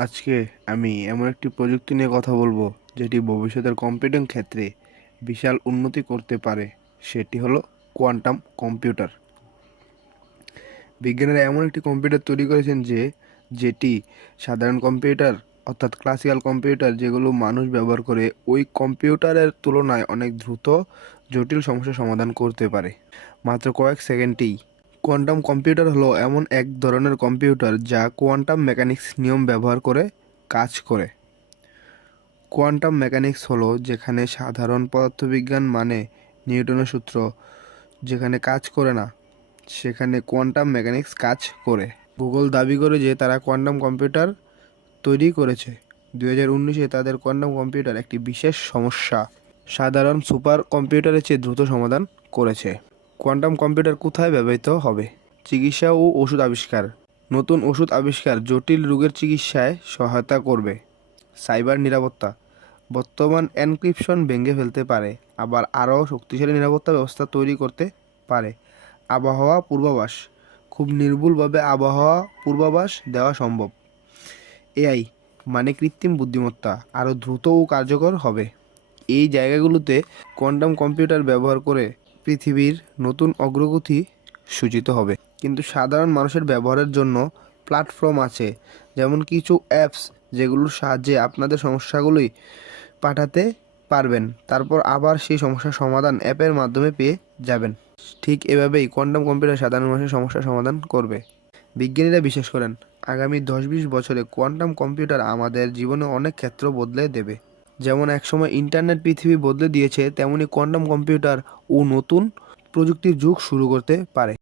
আজকে আমি এমন একটি প্রযুক্তি নিয়ে কথা বলবো যেটি ভবিষ্যতের কম্পিউটিং ক্ষেত্রে বিশাল উন্নতি করতে পারে। সেটি হলো কোয়ান্টাম কম্পিউটার। বিজ্ঞানীরা এমন একটি কম্পিউটার তৈরি করেছেন যেটি সাধারণ কম্পিউটার অর্থাৎ ক্লাসিক্যাল কম্পিউটার যেগুলো মানুষ ব্যবহার করে ওই কম্পিউটারের তুলনায় অনেক দ্রুত জটিল সমস্যার সমাধান করতে পারে মাত্র কয়েক সেকেন্ডেই। কোয়ান্টাম কম্পিউটার হলো এমন এক ধরনের কম্পিউটার যা কোয়ান্টাম মেকানিক্স নিয়ম ব্যবহার করে কাজ করে। কোয়ান্টাম মেকানিক্স হলো যেখানে সাধারণ পদার্থবিজ্ঞান মানে নিউটনের সূত্র যেখানে কাজ করে না, সেখানে কোয়ান্টাম মেকানিক্স কাজ করে। গুগল দাবি করে যে তারা কোয়ান্টাম কম্পিউটার তৈরি করেছে। 2019-এ তাদের কোয়ান্টাম কম্পিউটার একটি বিশেষ সমস্যা সাধারণ সুপার কম্পিউটারের চেয়ে দ্রুত সমাধান করেছে। কোয়ান্টাম কম্পিউটার কোথায় ব্যবহৃত হবে? চিকিৎসা ও ওষুধ আবিষ্কার। নতুন ওষুধ আবিষ্কার জটিল রোগের চিকিৎসায় সহায়তা করবে। সাইবার নিরাপত্তা। বর্তমান এনক্রিপশন ভেঙে ফেলতে পারে, আবার আরও শক্তিশালী নিরাপত্তা ব্যবস্থা তৈরি করতে পারে। আবহাওয়া পূর্বাভাস। খুব নির্ভুলভাবে আবহাওয়া পূর্বাভাস দেওয়া সম্ভব। এআই মানে কৃত্রিম বুদ্ধিমত্তা আরও দ্রুত ও কার্যকর হবে। এই জায়গাগুলোতে কোয়ান্টাম কম্পিউটার ব্যবহার করে পৃথিবীর নতুন অগ্রগতি সূচিত হবে। কিন্তু সাধারণ মানুষের ব্যবহারের জন্য প্ল্যাটফর্ম আছে, যেমন কিছু অ্যাপস যেগুলোর সাহায্যে আপনাদের সমস্যাগুলোই পাঠাতে পারবেন, তারপর আবার সেই সমস্যার সমাধান অ্যাপের মাধ্যমে পেয়ে যাবেন। ঠিক এভাবেই কোয়ান্টাম কম্পিউটার সাধারণ মানুষের সমস্যার সমাধান করবে। বিজ্ঞানীরা বিশ্বাস করেন আগামী 10-20 বছরে কোয়ান্টাম কম্পিউটার আমাদের জীবনে অনেক ক্ষেত্র বদলে দেবে। যেমন একসময় ইন্টারনেট পৃথিবী বদলে দিয়েছে, তেমনি কোয়ান্টাম কম্পিউটার ও নতুন প্রযুক্তির যুগ শুরু করতে পারে।